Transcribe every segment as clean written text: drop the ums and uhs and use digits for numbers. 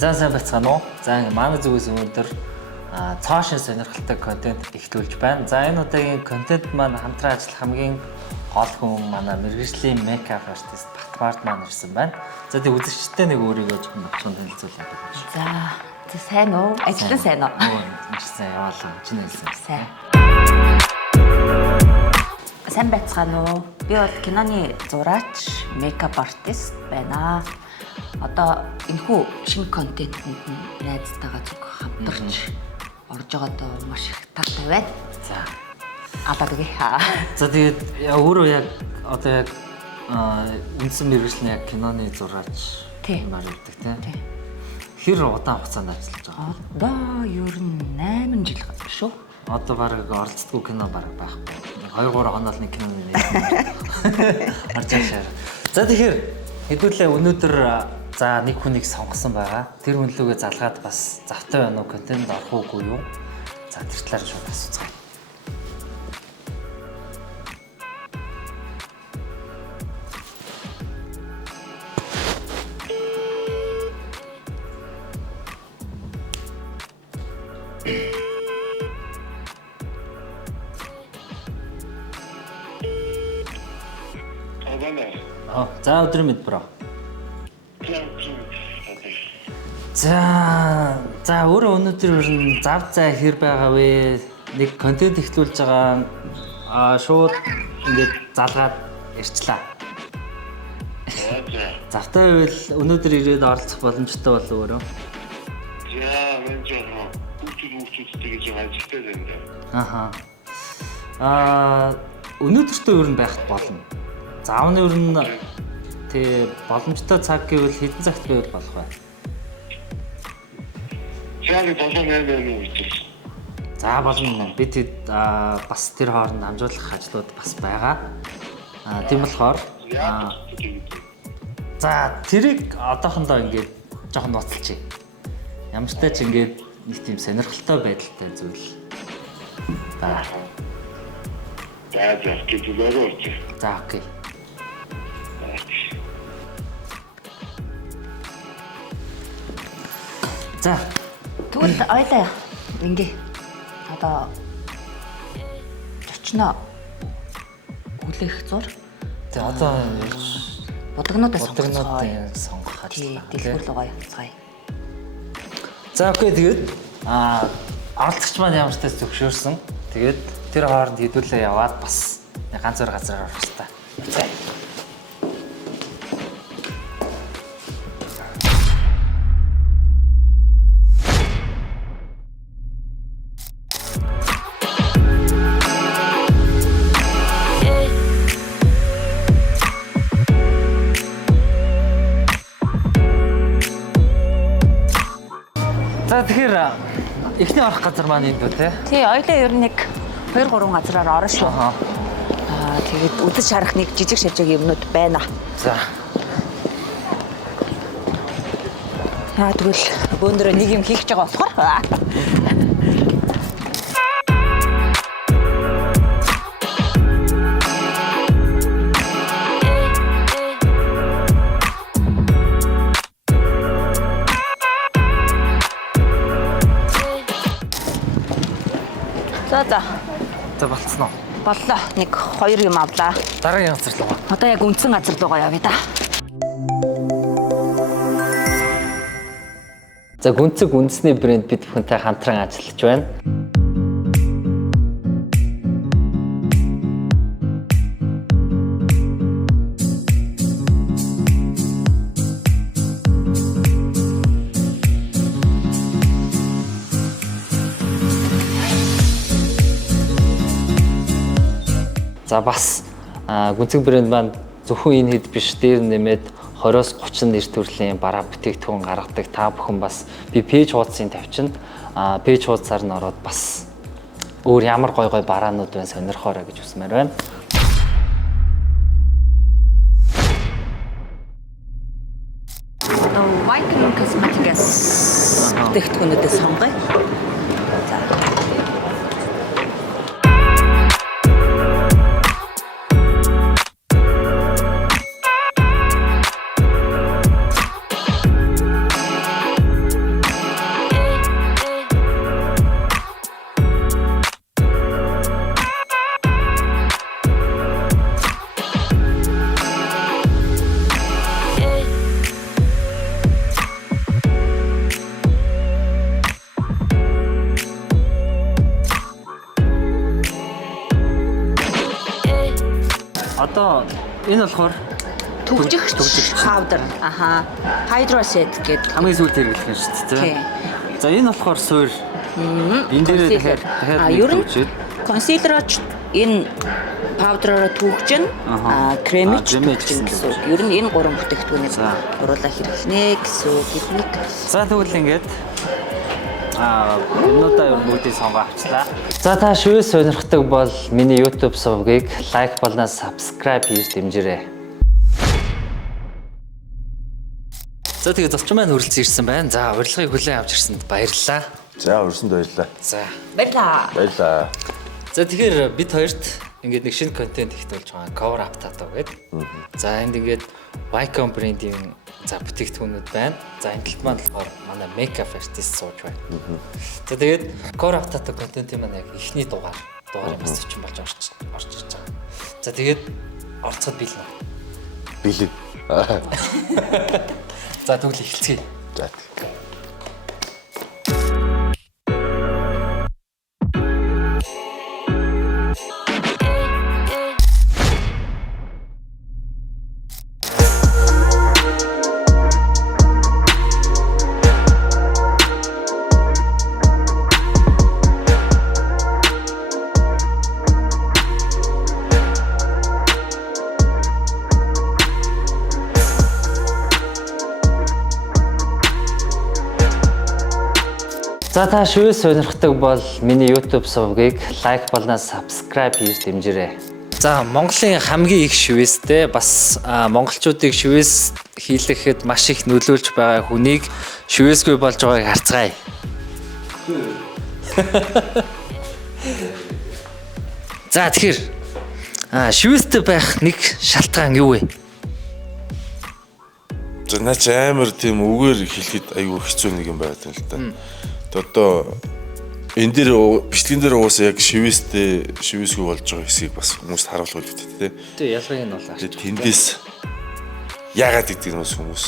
За сайн байцгаана уу? За манай зүгээс өнөөдөр цаашаа сонирхолтой контент эхлүүлж байна. За энэ удаагийн контент маань хамтран ажиллах хамгийн гол хүн манай мэргэжлийн мейкап артист Батмарт маань ирсэн байна. За тэг үзэгчтэй нэг өөрийгөө жоохон бочгон танилцуулаад байна. За сайн уу? Ажил сайн уу? Маш сайн яваалаа. Чиний хэлсэн. Сайн. Сайн байцгаана уу? Би бол киноны зураач, мейкап артист байна. Одоо энэхүү шинэ контентэнд найзтайгаа зөв хамтарч орж байгаадаа маш их талтай байна. За. Алдаргүй. За тэгээд өөрөө яг одоо яг үндсэн мэргэжлийн яг киноны зураач нар гэдэг тийм. Хэр удаан хугацаанд ажиллаж байгаа? Одоо ер нь 8 жил шүү. Одоо бараг оролцдоггүй кино бараг байхгүй. 2-3 хоног нэг киноны нэг орж иршээ. За тэгэхээр хэдүүлээ өнөөдөр за нэг хүнийг сонгосон байгаа. Тэр хүн лүгээ залгаад бас завтай байна уу, контент орох уугүй юу? За тэр талаар шууд асууцгаая. За өдрийн мэд бро. За өөрөө өнөөдөр ер нь зав зай хэр байгаа вэ? Нэг контент эхлүүлж байгаа шууд ингээд залгаад ирчлээ. Завтай байвал өнөөдөр ирээд оролцох боломжтой болов өөрөө. Яа, мен жоо хүүхдүүдтэй гэж ажилттай байна. Өнөөдөртөө ер нь байхад болно. Заавны ер нь тэг боломжтой цаг гэвэл хэдэн цагт байвал болох вэ? Чааны 7-8 үеч. За болно. Бид бас тэр хооронд хамжуулах ажлууд бас байгаа. Тийм болохоор за тэрийг одоохондоо ингээд жоохон ноцолчих. Ямар ч тач ингээд нэг тийм сонирхолтой байдалтай зүйл. За гэвэл за окей. За тэгвэл ойлаа ингээ одоо зочноо хүлээх зур. За одоо бодгонуудаа сонгох ажил. Дэлгүүр рүүгээ явцгаая. За окей тэгээд оролцогч маань ямар ч тач зөвшөөрсөн. Тэгээд тэр хооронд хэдүүлээ яваад бас ганц зур газар орох хэрэгтэй. За тэгэхээр эхний орох газар маань энэ дөө тий. Ойлоо ер нь нэг 2-3 газараар орно шүү. Тэгээд үдэс шарах нэг жижиг шажиг юмнууд байна. За. Тэгвэл бөөндрөө нэг юм хийх гэж байгаа болохоор. За болцсон уу? Боллоо. Нэг 2 юм авлаа. Дараагийн газар руу. Одоо яг үндсэн газар руугаа явъя да. За гүнцэг үндэсний брэнд бид бүхэнтэй хамтран ажиллаж байна. За бас гүнцэг брэнд маань зөвхөн энэ хэд биш дээр нэмээд 20-оос 30 нэр төрлийн бараа бүтээгдэхүүн гаргадаг. Та бүхэн бас би пэйж хуудсыг тавьчихна. Пэйж хуудасаар нь ороод бас өөр ямар гой бараанууд байна сонирхоорой гэж хүсмээр байна. Viking Cosmetics бүтээгдэхүүнүүдээ сонгоё. Одоо энэ болохоор төгжигч powder. Аха. Hydro set гэдэг. хамгийн сүүлд хэрэглэх юм шүү дээ. Тий. За энэ болохоор суур. Энэ дээр дахиад ер нь төгжээд консилерч энэ powder-оор төгжин, кремч төгжин гэсэн үг. Ер нь энэ гурван бүтээгдэхүүнийг уруулаа хэрэглэнэ гэсэн үг гэднийг. За тэгвэл ингээд юмнуудаа ер нь бүгдийг сонгоо авчлаа. За та шивээс сонирхдаг бол миний YouTube сувгийг лайк болон subscribe хийж дэмжээрэй. За тэгээд зочин маань хүрэлцэн ирсэн байна. За урилгыг хүлээн авч ирсэнд баярлалаа. За урьсанд баярлалаа. За Баярлаа. Баярлалаа. За тэгэхээр бид хоёрт ингээд нэг шинэ контент ихтүүлж байгаа cover up татав гэдэг. За энд ингээд Wycom брендийн за бүтээгдэхүүнүүд байна. За энэ талд маань болохоор манай makeup artist сууж байна. За тэгээд cover up татав контентын маань яг эхний дугаар бас 40 болж орж ирж байгаа. За тэгээд орцоход бэлэн. Бэлэг. За тэгвэл эхэлцгээе. За. За та шивээс сонирхдаг бол миний YouTube сувгийг лайк болон subscribe хийж дэмжээрэй. За Монголын хамгийн их шивээстэй бас монголчуудыг шивээс хийлгэхэд маш их нөлөөлж байгаа хүнийг шивээсгүй болж байгааг харцгаая. За тэгэхээр шивээстэй байх нэг шалтгаан юу вэ? За наач амар тийм үгээр хэлэхэд аюу хэцүү нэг юм байгаад байна л да. Одоо энэ дээр бичлэгэн дээр уусаа яг шивээсгүй болж байгаа хэсгийг бас хүмүүст харуулах хэрэгтэй тий. Тэ ялгыг нь бол Тэгээд тэндээс яагаад гэдгийг нь хүмүүс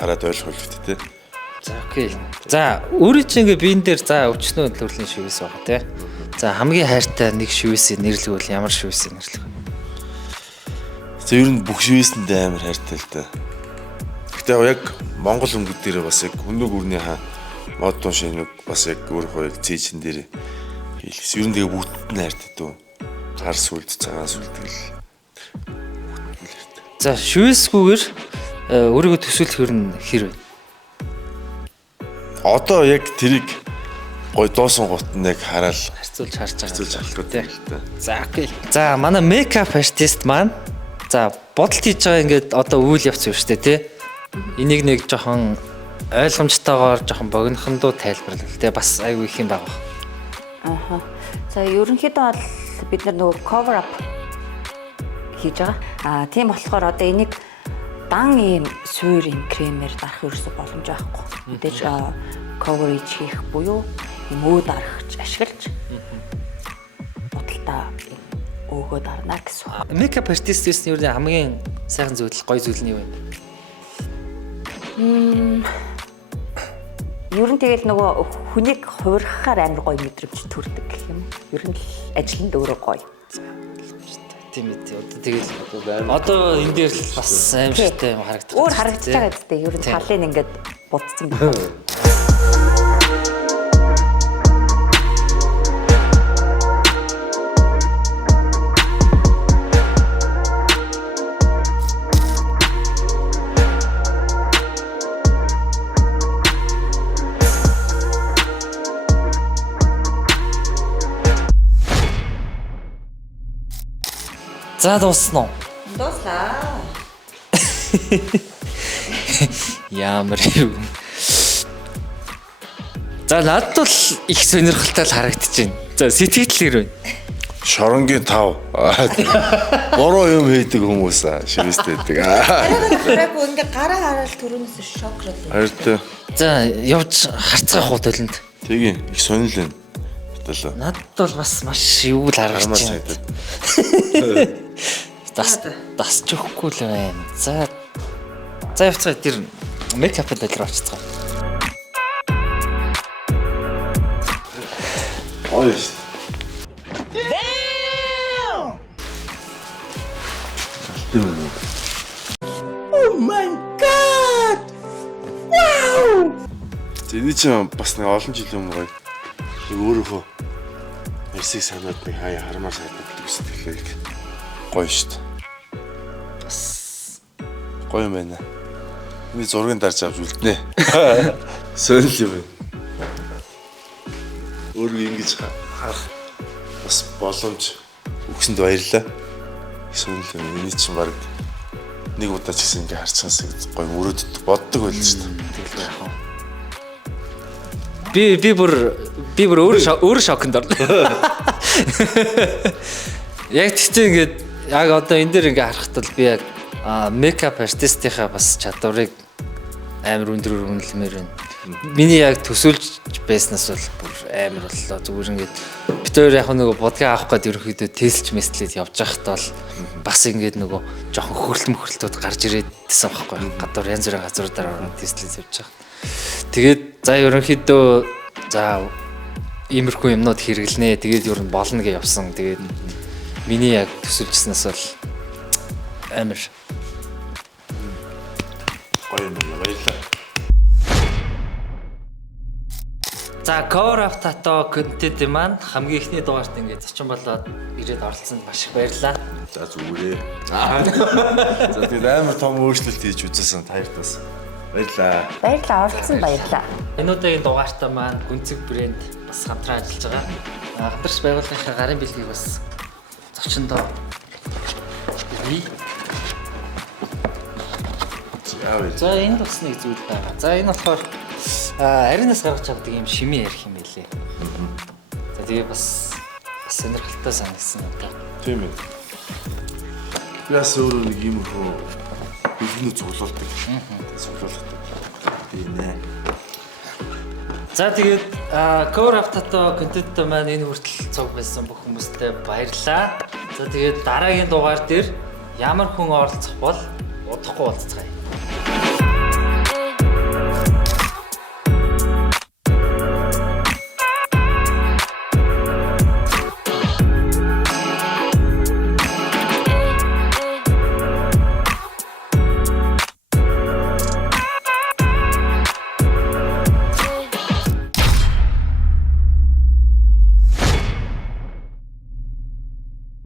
хараад ойлгох хэрэгтэй тий. За окей. За өөрөө ч ингээ биен дээр за өвчнөө төрлийн шивээс байгаа тий. За хамгийн хайртай нэг шивээсийг нэрлэвэл ямар шивээсийг нэрлэх вэ? За ер нь бүх шивээсэндээ амар хайртай л да. Гэтэ яг Монгол өнгөд дээр бас яг өнөг үрний хаа модон шинэг бас яг өөрөө яг цээжин дээр хийлгэс. Ер нь тэгээ бүгд нь хайртай дөө. Гар сүлд, цагаан сүлд гэл. За шивээсгүйгээр өөрийгөө төсөөлөх ер нь хэр вэ? Одоо яг тэрийг гой доосон гот нь яг хараад Харьцуулж харж байгаа. хэцүүлж авах гэдэг л да. За окей. За манай makeup artist маань за бодолт хийж байгаа ингээд одоо үйл явц юм шүү дээ тий. Энийг нэг жоохон ойлгомжтойгоор жоохон богинохондоо тайлбарлал тий бас айгүй их юм байгаа. Аха. За ерөнхийдөө бол бид нар нөгөө cover up хийж байгаа. Тийм болохоор одоо энийг дан ийм суур юм кремээр дарах ерөөсө боломж байхгүй. Мэдээж coverage хийх буюу юм өө дарахч ашиглаж бодолтоо өөгөө дарна гэсэн. Makeup artist-ээс нь ер нь хамгийн сайхан зүйл гоё зүйл нь юу вэ? Ер нь тэгэл нөгөө хүнийг хуурахаар амар гоё мэдрэмж төрдөг гэх юм. Ер нь ажил нь өөрөө гоё. Тийм ээ. Одоо тэгэл одоо энэ дээр л бас аимшигтай юм харагдах. Өөр харагдаж байгаа гэдэг. Ер нь талын ингээд будсан байна. За дуусна уу? Дууслаа. Ямар юм. За надад бол их сонирхолтой л харагдаж байна. За сэтгэл хэр вэ? Шоронгийн 5. Бороо юм хийдэг хүмүүс шивээстэй байдаг. Хараагүй ингээ гараа хараад түрүүнээс шокрол. Хайртай. За явж харцгаах хуу толинд. Тэгээ их сонирхол байна. Бодлоо. Надад бол бас маш юу л харагдаж байна. Дасч өгөхгүй л байна. За явцгаа тэр мейкап дээр очицгаа. Ой. Тийм үү. Тэний ч бас нэг олон жилийн өмнө гоё өөрөөхөө ярьсыг санаад нэг хаяа хармаар санаад үзтгэлээ. Гоё шүү дээ. Бас гоё юм байна. Би зургийг дарж авч үлднэ. Сольл юм байна. Өөрөө ингэж харах бас боломж өгсөнд баярлалаа. Сольл юм. Эний чинь баг нэг удаа ч гэсэн ингэ харчихсаас гоё өрөөдд боддог байл шүү дээ. Тэгэл яах вэ? Би бүр өөр шокнд орлоо. Яг тэгтээ ингээд яг одоо энэ дээр ингээ харахад бол би яг мейкап артистийнхаа бас чадварыг амар өндрөөр үнэлмээр байна. Миний яг төсөөлж байснаас бол бүр амар боллоо. Зүгээр ингээд бид хоёр яг нөгөө бодгаа авах гээд ерөнхийдөө тестч мэслээд явж байхад бол бас ингээд нөгөө жоохон хөрөлтүүд гарч ирээдсэн байхгүй. Гадуур янз бүрийн газруудаар ороод тестлээд явж байгаа. Тэгээд за ерөнхийдөө за иймэрхүү юмнууд хэрэглэнэ. Тэгээд ер нь болно гэж явсан. Тэгээд миний яг төсөлжснээс бол амар Гоё юм байна. Баярлалаа. За Core of Tattoo контент маань хамгийн ихний дугаарт ингээд зочин болоод ирээд оролцсонд маш их баярлалаа. За зүгээрээ. За тэгээд амар том өөрчлөлт хийж үзсэн таяртаас. Баярлалаа. Баярлалаа, оролцсон баярлалаа. Энэ удаагийн дугаартаа маань Гүнзэг брэнд бас хамтран ажиллаж байгаа. Хамтарч байгууллагынхаа гарын бэлгийг бас зочиндоо бий. За энэ бас нэг зүйл байгаа. За энэ болохоор аринаас гаргаж авдаг юм шими ярих юм байлээ. За тэгээ бас сонирхолтой санагдсан надад. Тийм ээ. Яс өөрөө нэг юм хөө бүхнүү цуглуулдаг. Цуглуулдаг. Тийм ээ. За тэгээд Core of Tattoo контент маань энэ хүртэл цуг байсан бүх хүмүүстээ баярлалаа. За тэгээд дараагийн дугаар дээр ямар хүн оролцох бол удахгүй уулзцгаая.